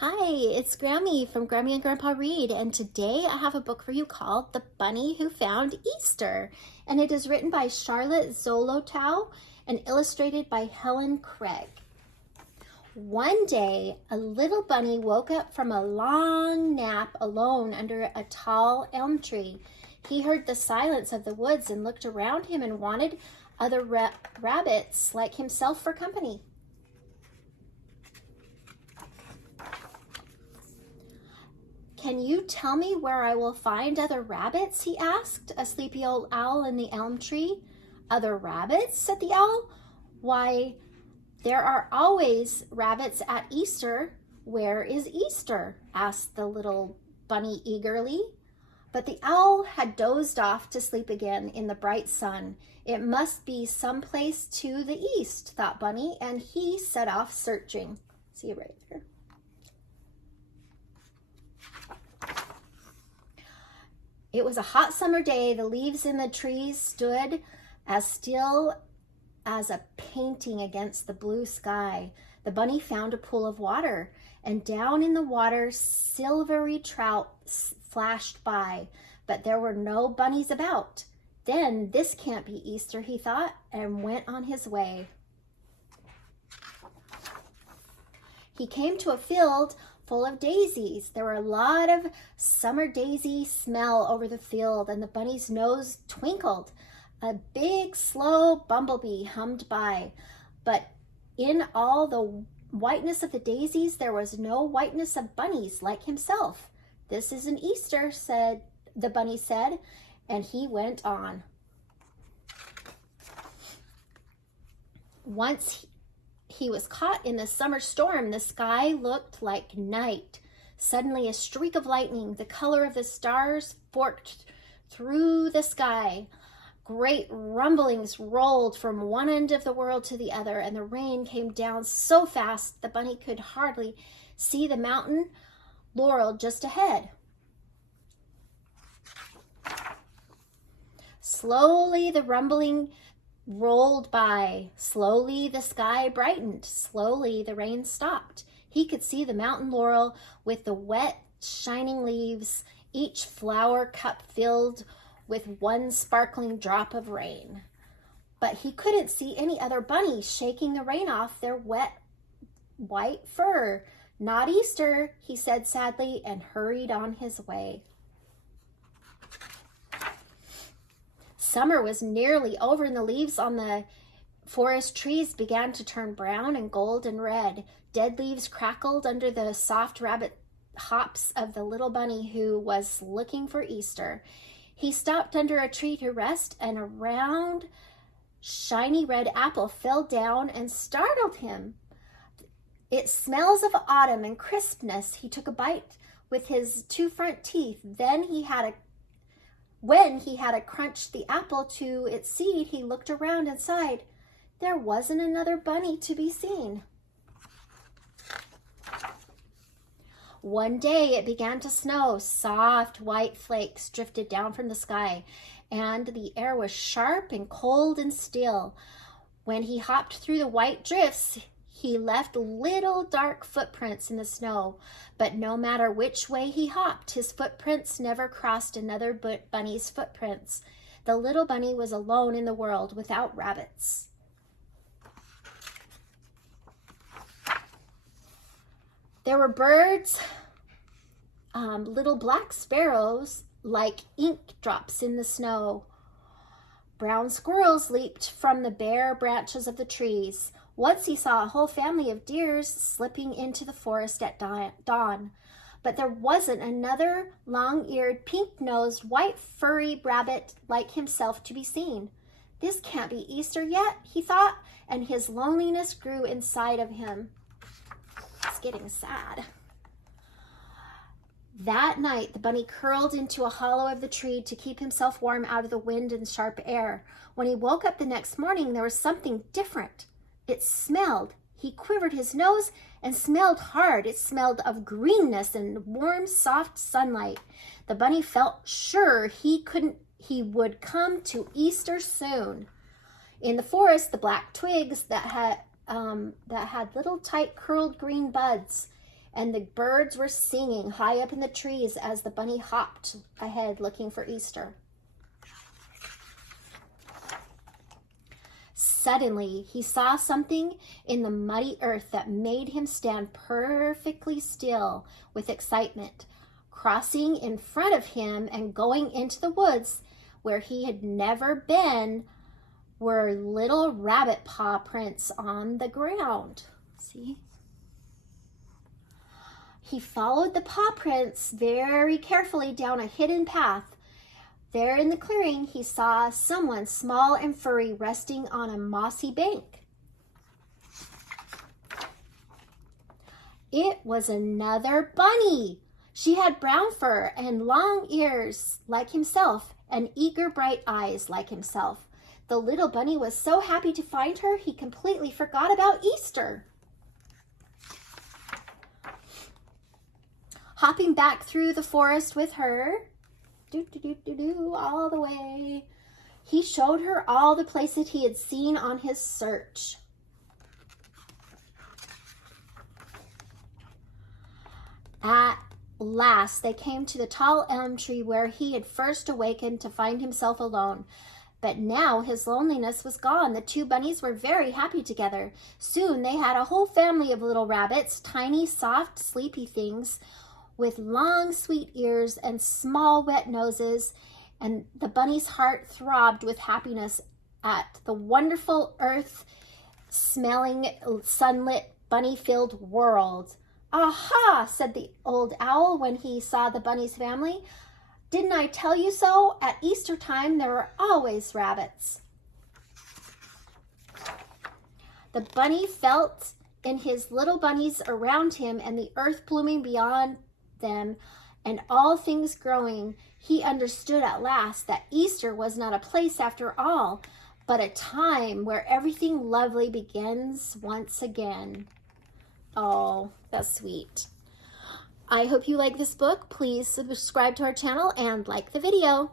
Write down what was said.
Hi, it's Grammy from Grammy and Grandpa Read, and today I have a book for you called The Bunny Who Found Easter, and it is written by Charlotte Zolotow and illustrated by Helen Craig. One day, a little bunny woke up from a long nap alone under a tall elm tree. He heard the silence of the woods and looked around him and wanted other rabbits like himself for company. "Can you tell me where I will find other rabbits?" he asked a sleepy old owl in the elm tree. "Other rabbits?" said the owl. "Why, there are always rabbits at Easter. Where is Easter?" asked the little bunny eagerly. But the owl had dozed off to sleep again in the bright sun. It must be someplace to the east, thought Bunny, and he set off searching. See you right there. It was a hot summer day. The leaves in the trees stood as still as a painting against the blue sky. The bunny found a pool of water, and down in the water silvery trout flashed by, but there were no bunnies about. Then, this can't be Easter, he thought, and went on his way. He came to a field full of daisies. There were a lot of summer daisy smell over the field, and the bunny's nose twinkled. A big, slow bumblebee hummed by, but in all the whiteness of the daisies, there was no whiteness of bunnies like himself. "This isn't Easter," the bunny said, and he went on. Once he was caught in the summer storm. The sky looked like night. Suddenly, a streak of lightning, the color of the stars, forked through the sky. Great rumblings rolled from one end of the world to the other, and the rain came down so fast the bunny could hardly see the mountain laurel just ahead. Slowly, the rumbling rolled by. Slowly the sky brightened. Slowly the rain stopped. He could see the mountain laurel with the wet, shining leaves, each flower cup filled with one sparkling drop of rain. But he couldn't see any other bunnies shaking the rain off their wet, white fur. "Not Easter," he said sadly, and hurried on his way. Summer was nearly over, and the leaves on the forest trees began to turn brown and gold and red. Dead leaves crackled under the soft rabbit hops of the little bunny who was looking for Easter. He stopped under a tree to rest, and a round, shiny red apple fell down and startled him. "It smells of autumn and crispness." He took a bite with his two front teeth. When he had crunched the apple to its seed, he looked around and sighed. There wasn't another bunny to be seen. One day it began to snow. Soft white flakes drifted down from the sky, and the air was sharp and cold and still. When he hopped through the white drifts, he left little dark footprints in the snow, but no matter which way he hopped, his footprints never crossed another bunny's footprints. The little bunny was alone in the world without rabbits. There were birds, little black sparrows, like ink drops in the snow. Brown squirrels leaped from the bare branches of the trees. Once he saw a whole family of deers slipping into the forest at dawn. But there wasn't another long-eared, pink-nosed, white furry rabbit like himself to be seen. "This can't be Easter yet," he thought, and his loneliness grew inside of him. It's getting sad. That night, the bunny curled into a hollow of the tree to keep himself warm out of the wind and sharp air. When he woke up the next morning, there was something different. It smelled. He quivered his nose and smelled hard. It smelled of greenness and warm, soft sunlight. The bunny felt sure he would come to Easter soon. In the forest, the black twigs that had little tight curled green buds and the birds were singing high up in the trees as the bunny hopped ahead looking for Easter. Suddenly, he saw something in the muddy earth that made him stand perfectly still with excitement. Crossing in front of him and going into the woods where he had never been were little rabbit paw prints on the ground. See? He followed the paw prints very carefully down a hidden path. There in the clearing, he saw someone small and furry resting on a mossy bank. It was another bunny. She had brown fur and long ears like himself and eager bright eyes like himself. The little bunny was so happy to find her, he completely forgot about Easter. Hopping back through the forest with her, all the way, he showed her all the places he had seen on his search. At last, they came to the tall elm tree where he had first awakened to find himself alone. But now his loneliness was gone. The two bunnies were very happy together. Soon they had a whole family of little rabbits, tiny, soft, sleepy things with long, sweet ears and small, wet noses. And the bunny's heart throbbed with happiness at the wonderful earth-smelling, sunlit, bunny-filled world. "Aha!" said the old owl when he saw the bunny's family. "Didn't I tell you so? At Easter time, there are always rabbits." The bunny felt in his little bunnies around him and the earth blooming beyond them and all things growing. He understood at last that Easter was not a place after all, but a time where everything lovely begins once again. Oh, that's sweet. I hope you like this book. Please subscribe to our channel and like the video.